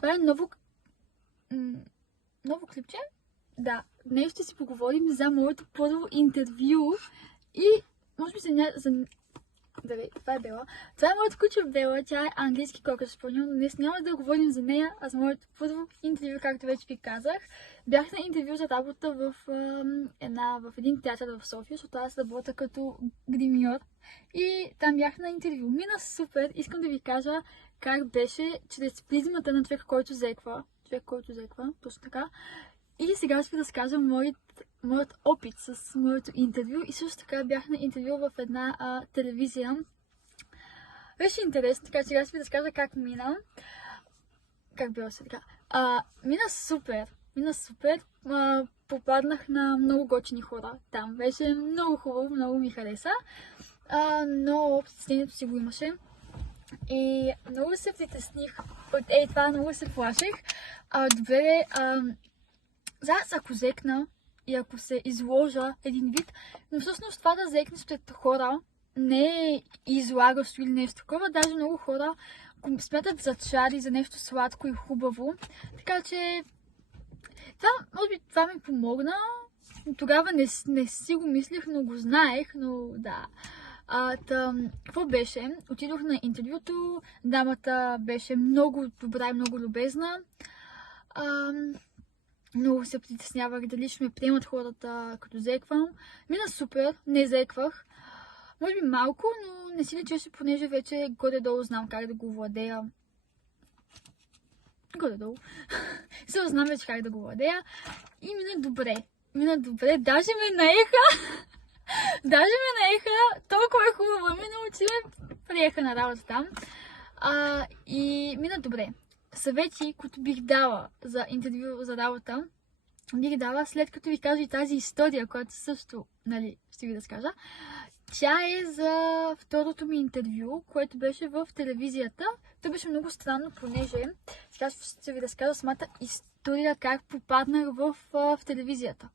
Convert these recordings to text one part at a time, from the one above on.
Това е ново клипче. Да, днес ще си поговорим за моето първо интервю и може би това е Бела. Това е моето куче Бела, тя е английски кокър спаниел, но днес няма да говорим за нея, а за моето първо интервю, както вече ви казах. Бях на интервю за работа в един театър в София, защото аз работя като гримьор и там бях на интервю. Мина супер, искам да ви кажа как беше чрез призмата на човек, който зеква, точно така. И сега ще ви разкажа моят опит с моето интервю и също така бях на интервю в една телевизия. Беше интересно, така че сега ще ви разкажа как мина. Как било се така? Мина супер. Попаднах на много готини хора. Там беше много хубаво, много ми хареса. Но впечатлението си го имаше. И много се притесних от това, много се плашех. Добре, аз ако зекна и ако се изложа един вид, но всъщност това да зекнеш пред хора не е излагащо или нещо такова, даже много хора смятат за чари, за нещо сладко и хубаво. Така че може би това ми помогна. Тогава не си го мислех, но го знаех, но да. Какво беше? Отидох на интервюто, дамата беше много добра и много любезна. Много се притеснявах дали ще ме приемат хората като зеквам. Мина супер, не зеквах. Може би малко, но не си личеше, понеже вече горе-долу знам как да го владея. Горе-долу. Се знам вече как да го владея. И мина добре. Даже ме наеха. Толкова е хубаво мина, че ме приеха на работа там. И мина добре. Съвети, които бих дала за интервю за работа, бих дала след като ви кажа и тази история, която също, ще ви разкажа. Тя е за второто ми интервю, което беше в телевизията. То беше много странно, понеже сега ще ви разкажа самата история как попаднах в телевизията.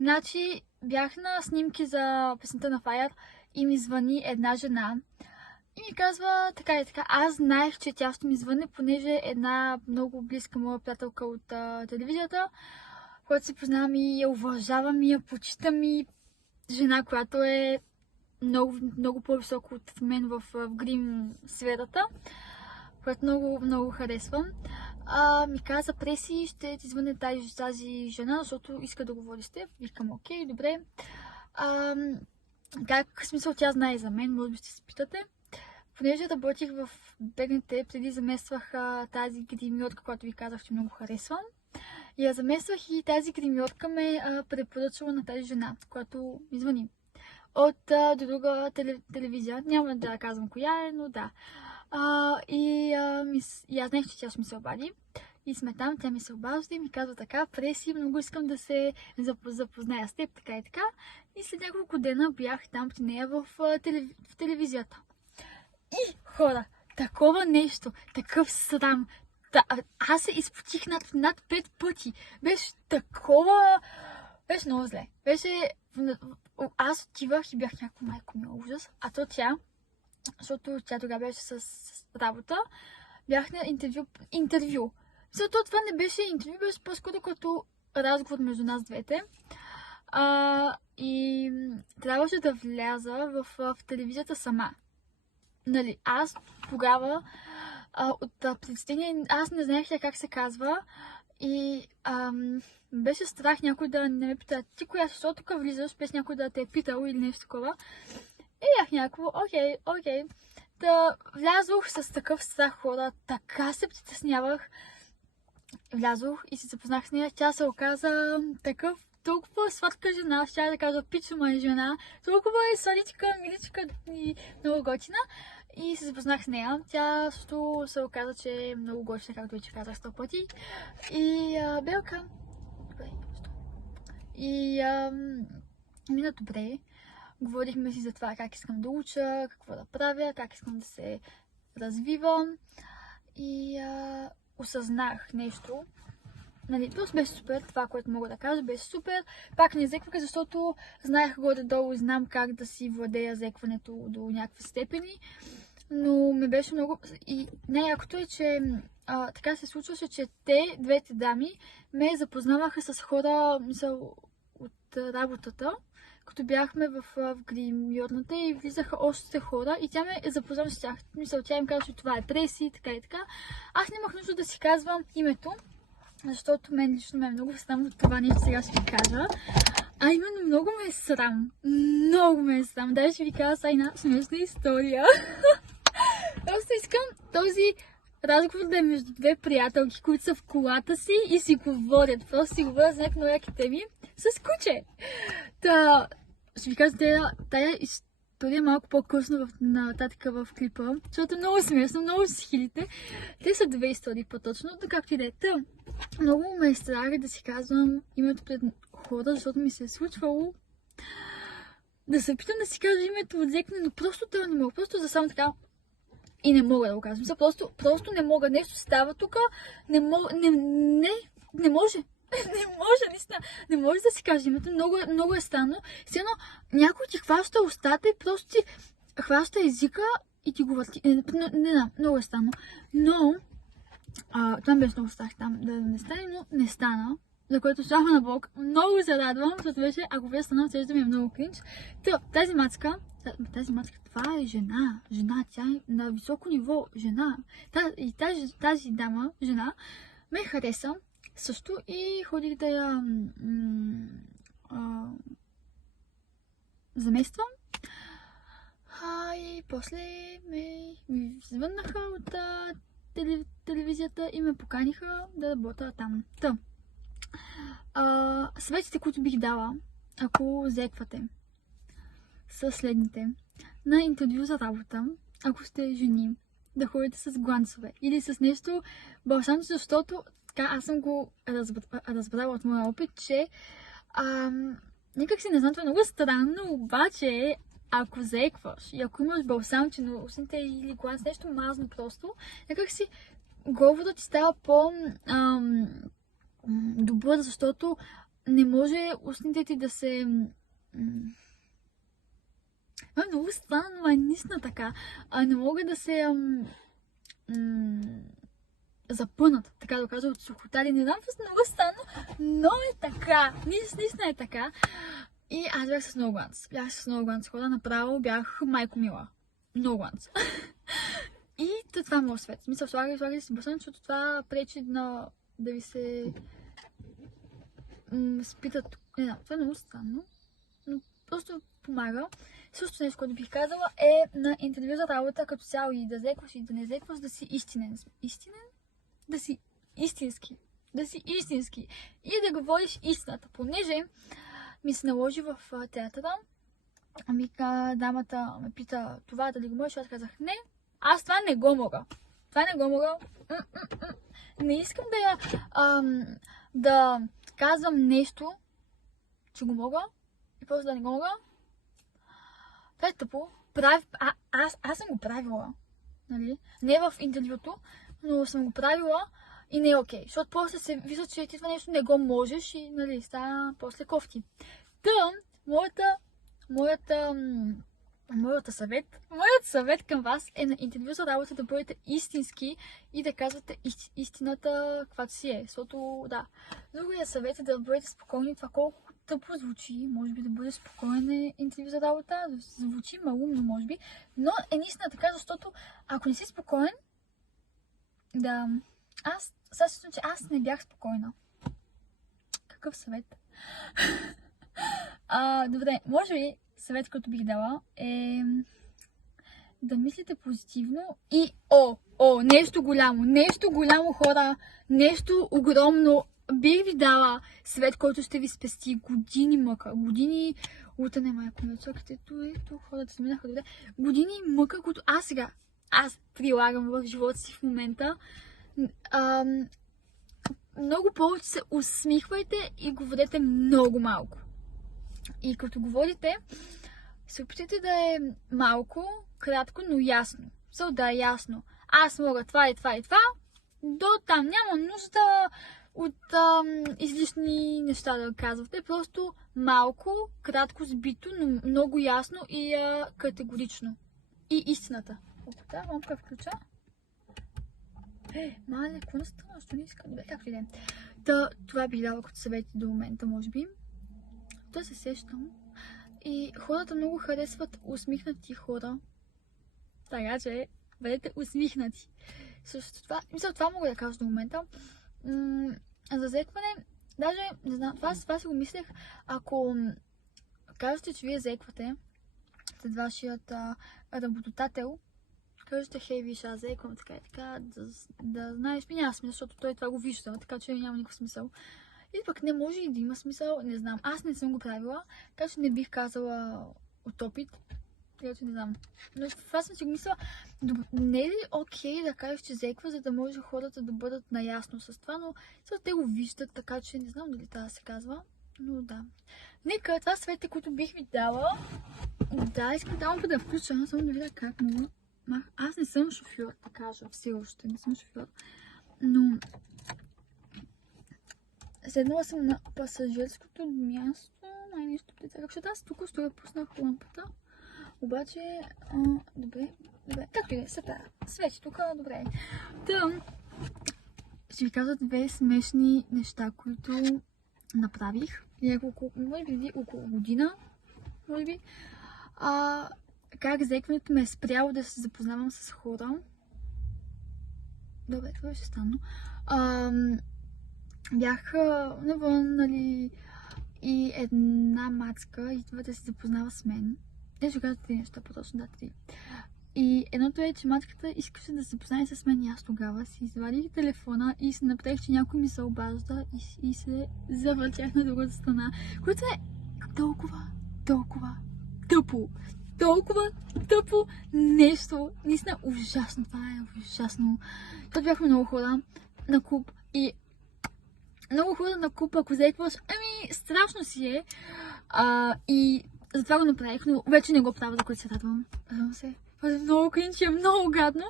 Значи, бях на снимки за песента на Fire и ми звъни една жена. И ми казва така и така. Аз знаех, че тя ще ми звъне, понеже една много близка моя приятелка от телевизията, която се познавам и я уважавам и я почитам, и жена, която е много, много по-високо от мен в грим сферата, която много, много харесвам. Ми каза, преси, ще ти звъне тази жена, защото иска да говори с теб. Викам, окей, добре. Как смисъл тя знае за мен, може би ще се питате. Понеже работих в БНТ, преди замествах тази гримьорка, която ви казах, че много харесвам. И я замествах и тази гримьорка ме препоръчала на тази жена, която ми звъни. От друга телевизия, няма да казвам коя е, но да. И аз знаех, че тя ще ми се обади. И сме там, тя ми се обажда и ми казва така, преси, много искам да се запозная с теб, така и така. И след няколко дена бях там при нея в телевизията. И хора, такова нещо, такъв срам. Аз се изпотих над 5 пъти. Беше такова. Беше много зле. Аз отивах и бях някакво майко ми ужас. А то тя, защото тя тогава беше с работа, бях на интервю. Защото това не беше интервю, беше по-скоро като разговор между нас двете. И трябваше да вляза в телевизията сама. Аз тогава от представление, аз не знаех как се казва и беше страх някой да не ме пита, ти коя си, защото тук влизаш, без някой да те е питал или нещо такова. И бях някакво, окей. Да влязох с такъв страх, хора, така се притеснявах. Влязох и се запознах с нея, тя се оказа толкова сладка жена, ще да кажа пичума жена, толкова е сладичка, миличка и много готина. И се запознах с нея. Тя също се оказа, че е много готина, както вече казах 100 пъти. И Белка. И мина добре. Говорихме си за това как искам да уча, какво да правя, как искам да се развивам. И осъзнах нещо. Просто беше супер, това, което мога да кажа, беше супер. Пак не зеквах, защото знаех горе-долу и знам как да си владея зекването до някакви степени. но ми беше много... И най-якото е, че така се случваше, че двете дами, ме запознаваха с хора, мисъл, от работата, като бяхме в гримьорната и влизаха още хора и тя ме запознава с тях. Мисъл, тя им казва, че това е Треси и така и така. Аз нямах нужда да си казвам името, защото мен лично ме е много срам от това нещо, сега ще ви кажа. А именно много ме е срам. Много ме е срам. Даже ще ви кажа една смешна история. Просто искам този разговор да е между две приятелки, които са в колата си и си говорят. Просто си говорят за някакви много яки теми с куче. Та, ще ви кажа тая история малко по-късно нататък в клипа, защото е много смешно, много си хилите. Те са две истории по-точно, но както и да е. Много ме е страх да си казвам името пред хора, защото ми се е случвало да се опитам да си кажа името от зекне, но просто това не мога. Просто за само така и не мога да го казвам. Просто не мога. Нещо става тук. Не може. Не може, наистина. Не може да си каже името. Много е странно. Сено някой ти хваща устата и просто ти хваща езика и ти го върти. Не, много е странно. Но това беше много страх там да не стане, но не стана. За което слава на Бог. Много се радвам, защото беше, ако беше станал, ще да ми е много кринч. Тази мацка, това е жена. Тя е на високо ниво жена. И тази дама, жена, ме хареса също и ходих да я замествам. И после ми звъннаха от телевизията и ме поканиха да работя там. Съветите, които бих дала, ако зеквате, са следните. На интервю за работа, ако сте жени, да ходите с гланцове или с нещо балсамче, защото така аз съм го разбрала от моя опит, че никак си не знам, това е много странно, обаче ако заекваш и ако имаш балсамче на устните или глас, нещо мазно просто, някак си говорът ти става добър, защото не може устните ти да се... много странно, но е наистина така. Не могат да се запънат, така да кажа, от сухота. Не знам, просто много странно, но е така. Наистина е така. И аз бях с много гланц. Хода направо бях майко мила. Много гланц. И това е моят свет. В смисъл, слагай си басън, защото това пречи да ви се спитат. Не знам, това е много странно, но просто помага. Също нещо, което бих казала, е на интервю за работа като цяло и да зекваш и да не зекваш, да си истинен. Да си истински. И да говориш истината, понеже ми се наложи в театъра. Дамата ме пита това дали го можеш, аз казах не, аз това не го мога. Не искам да казвам нещо, че го мога и просто да не го мога. Това е тъпо. Аз съм го правила. Нали? Не в интервюто, но съм го правила и не е окей. Защото после се вижда, че ти това нещо не го можеш и нали, става после кофти. Моят съвет към вас е на интервю за работа да бъдете истински и да казвате истината, каквато си е. Защото, да. Другия съвет е да бъдете спокойни. Това колко тъпо звучи, може би да бъде спокоен интервю за работа. Звучи малумно, може би. Но е наистина така, защото ако не си спокоен, да... Сега се че аз не бях спокойна. Какъв съвет? Добре, може би съвет, който бих дала е да мислите позитивно и нещо голямо хора, нещо огромно. Бих ви дала съвет, който ще ви спести години мъка, години утане майко на чакате, хората се минаха добре, години мъка, които аз прилагам в живота си в момента. Много повече се усмихвайте и говорете много малко. И като говорите, се опитайте да е малко, кратко, но ясно. Да е ясно. Аз мога това и това и това. До там няма нужда от излишни неща да казвате. Просто малко, кратко, сбито, но много ясно и категорично. И истината. Опа, лампа включа. Мале, какво не стана? Защо не искам? Добре, както и да е. Това бих дала като съвети до момента, може би. Да се сещам. И хората много харесват усмихнати хора. Така че, бъдете усмихнати. Също това мога да кажа до момента. За зекване, даже, не знам, това си го мислех, ако кажете, че вие зеквате след вашият работодател, кажете, хей, виж, аз зеквам, така и така, да знаеш, няма смисъл, защото той това го вижда, така че няма никакъв смисъл. Или пък не може и да има смисъл, не знам, аз не съм го правила, така че не бих казала от опит, така че не знам. Но това съм си го мислила, не е ли окей да кажеш, че зеква, за да може хората да бъдат наясно с това, но те го виждат, така че не знам дали това да се казва, но да. Нека, това са съветите, които бих ви дала. Да, искам да включа, само да видя как мога. Аз не съм шофьор, да кажа, все още не съм шофьор, но седнала съм на пасажирското място, нещо защото аз тук стоя, пуснах лампата, обаче, добре, както и да се правя, свети тук, добре. Ще ви кажа две смешни неща, които направих, може би около година, може би. Как зекването ме е спряло да се запознавам с хора. Добре, това беше странно. Бях навън, нали, и една мацка идва да се запознава с мен. Те ще кажат 3 неща, по-точно да, 3. И едното е, че матката искаше да се запознае с мен и аз тогава си извадих телефона и се направих, че някой ми се обажда и се завъртях на другата страна, което е толкова тъпо. Толкова тъпо нещо. Наистина ужасно. Това е ужасно. Защото бяхме много хора на куп и много хора на куп, ако зекваш, страшно си е. И затова го направих, но вече не го правя, за което се радвам. Радвам се. Това е много кринч, е много гадно.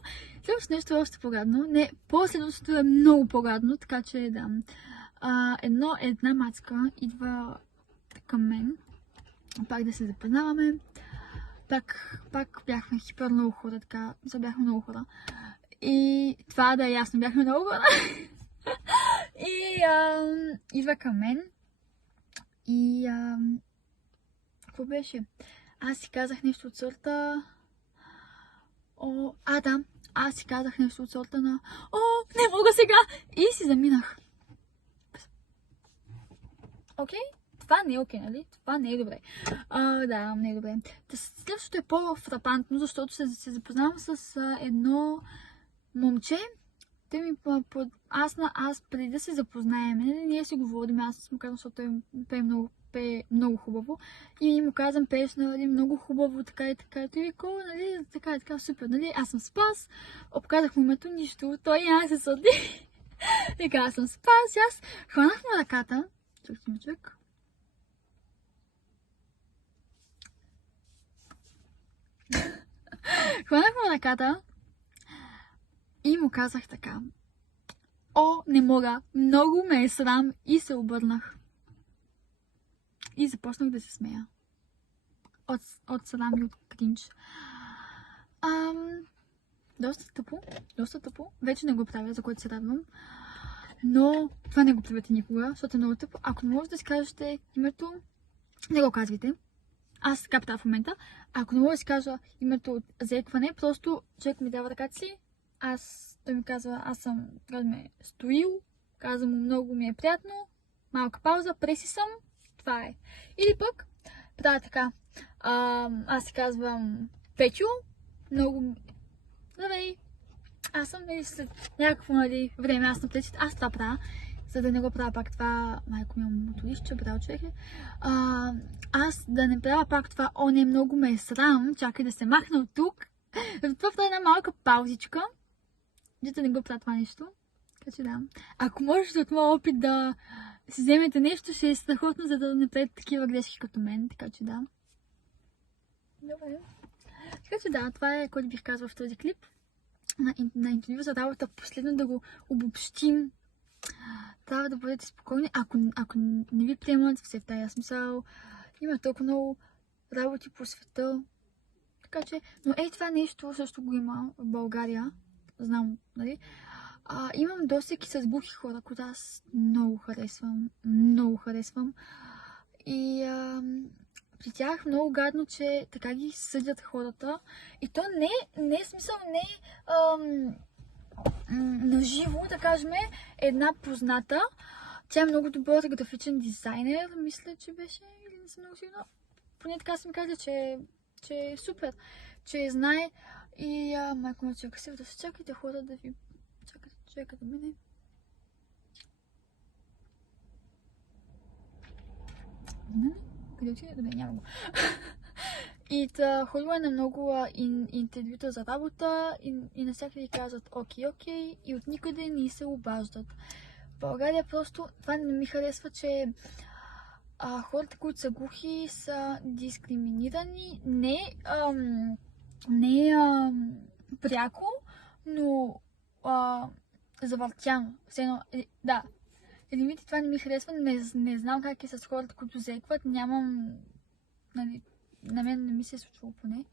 Следващото нещо е още по-гадно. Не, последното е много по-гадно, така че да. Една мацка идва към мен. Пак да се запознаваме. Пак бяхме хипер много хора, така, бяхме много хора. И това да е ясно, бяхме много хора. И идва към мен. И какво беше? Аз си казах нещо от сорта... аз си казах нещо от сорта на... не мога сега! И си заминах. Окей? Това не е окей, нали? Това не е добре. Да, не е добре. Следващото е по-фрапантно, защото се запознавам с едно момче. Те ми аз преди да се запознаем, ние си говорим, аз му казвам, защото той пее много хубаво. И му казвам, пееш, нали, много хубаво, така и така. Той вика, нали, така, супер, нали? Аз съм Спас. Обказах му името, нищо. Той няма се съди. Вика, аз съм Спас. Аз хванах му ръката. Чакайте ми човек. Хванах му ръката и му казах така. Не мога, много ме е срам и се обърнах. И започнах да се смея. От срам и от кринч. Доста тъпо. Вече не го правя, за което се радвам. Но това не го правете никога, защото е много тъпо. Ако не може да си кажете името, не го казвайте. Аз така правя в момента. Ако не мога да си кажа името от зекване, просто човек ми дава ръката си. Той ми казва, аз съм стоил, казва му, много ми е приятно, малка пауза, преси съм, това е. Или пък, правя така, аз си казвам Петю, много, здравей, аз съм, след някакво, време, аз на плечите, аз това правя, за да не го правя пак това, майко ми моторище, браво човеке, аз да не правя пак това, не, много ме е срам, чакай да се махна от тук, това правя една малка паузичка, да не го правя това нещо. Така че да. Ако можете от моя опит да си вземете нещо, ще е страхотно, за да не правите такива грешки като мен. Така че да. Добре. Така че да, това е което бих казала в този клип. На интервю за работа, последно да го обобщим. Трябва да бъдете спокойни. Ако не ви приемат все в тая смисъл, има толкова много работи по света. Така че, но това нещо също го има в България. Знам, нали? Имам досеки с глухи хора, които аз много харесвам. Много харесвам. И при тях много гадно, че така ги съдят хората. И то не е смисъл, на живо, да кажем, една позната. Тя е много добър графичен дизайнер, мисля, че беше, или не съм много сигурна. Поне така си ми каза, че е супер, че знае. И майко ме чака се, да се чакайте хора да ви чакат да мине. Къде отиде? Добре, няма го. И ходила на много интервюта за работа и навсякъде казват окей, и от никъде не се обаждат. В България просто това не ми харесва, че хората, които са глухи, са дискриминирани. Не пряко, но завъртяно. Да. Лимити, това не ми харесва. Не знам как е с хората, които зекват. Нямам... Нали, на мен не ми се е случвало поне.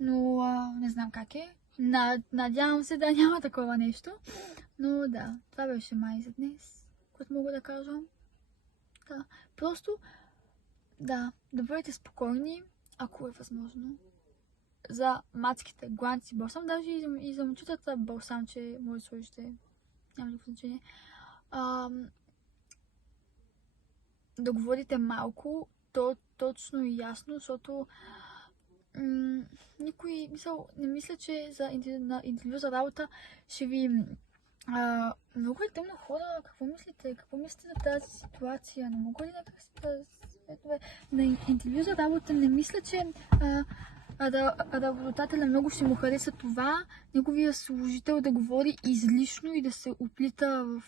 Но не знам как е. Надявам се да няма такова нещо. Но да, това беше май за днес, което мога да кажа. Да, просто да бъдете спокойни, ако е възможно. За мацките, гланци, балсам, даже и за момчетата балсам, че може да сложите. Няма никакво значение. Да говорите малко, точно и ясно, защото никой, не мисля, че на интервю за работа ще ви... много е тъмно хора, какво мислите? Какво мислите за тази ситуация? Не мога ли да на интервю за работа не мисля, че работодателя много ще му хареса това, неговия служител да говори излишно и да се оплита в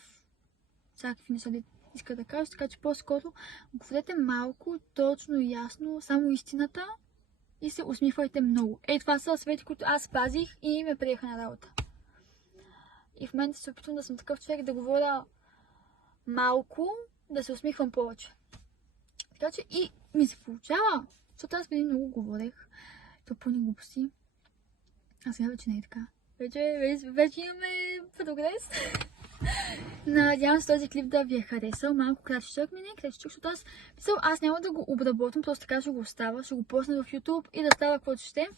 всякакви неща, иска да кажа, така че по-скоро говорете малко, точно и ясно, само истината и се усмихвайте много. Това са съвети, които аз спазих и ме приеха на работа. И в момента се опитвам да съм такъв човек, да говоря малко, да се усмихвам повече. Така че и ми се получава, защото аз преди много говорех, тъпони глупости. А сега вече не е така. Вече имаме прогрес. Надявам се този клип да ви е харесал. Малко кратичък ми, не кратичък, защото аз няма да го обработвам, просто така ще го оставя, ще го пусна в YouTube и да става каквото ще.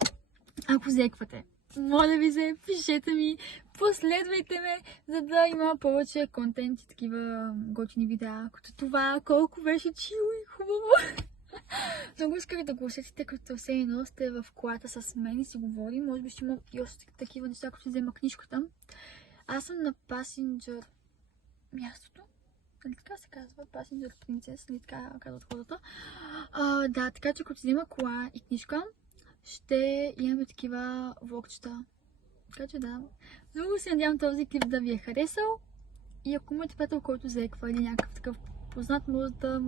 Ако зеквате, моля ви се, пишете ми, последвайте ме, за да има повече контент и такива готини видеа, като това, колко беше чило и хубаво. Много исках да го усетите, като все едно сте в колата с мен и си говорим. Може би ще има и още такива неща, ако ще взема книжката. Аз съм на Passenger мястото. Нали така се казва? Passenger Princess, нали така казват хората. Да, така че ако си взема кола и книжка, ще имаме такива влогчета. Така че да. Много се надявам този клип да ви е харесал. И ако имате приятел, който зеква или някакъв такъв познат, можете да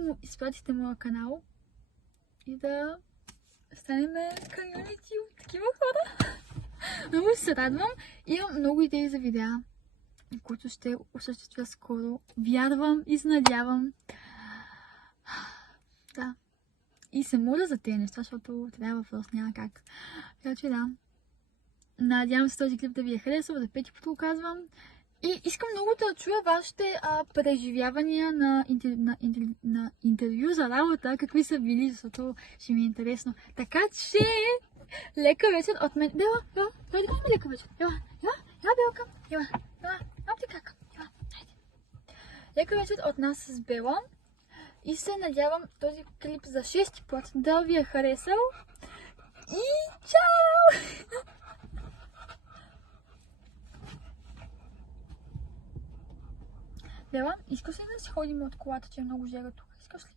му изпратите моя канал и да станем комюнити от такива хора. Много се радвам. Имам много идеи за видеа, които ще осъществя скоро. Вярвам и се надявам. Да. И се моля за тези неща, защото трябва просто няма как. Така че да. Надявам се този клип да ви е харесал, да пети път го казвам. И искам много да чуя вашите преживявания на интервю за работа, какви са били, защото ще ми е интересно. Така че, лека вечер от мен. Бела, дойди към лека вечер. Ела, Белка. Ела, ти кака. Хайде. Лека вечер от нас с Бела. И се надявам този клип за 6-ти път да ви е харесал. И чао! Бела, искаш ли да си ходим от колата, че е много жега тук? Искаш ли?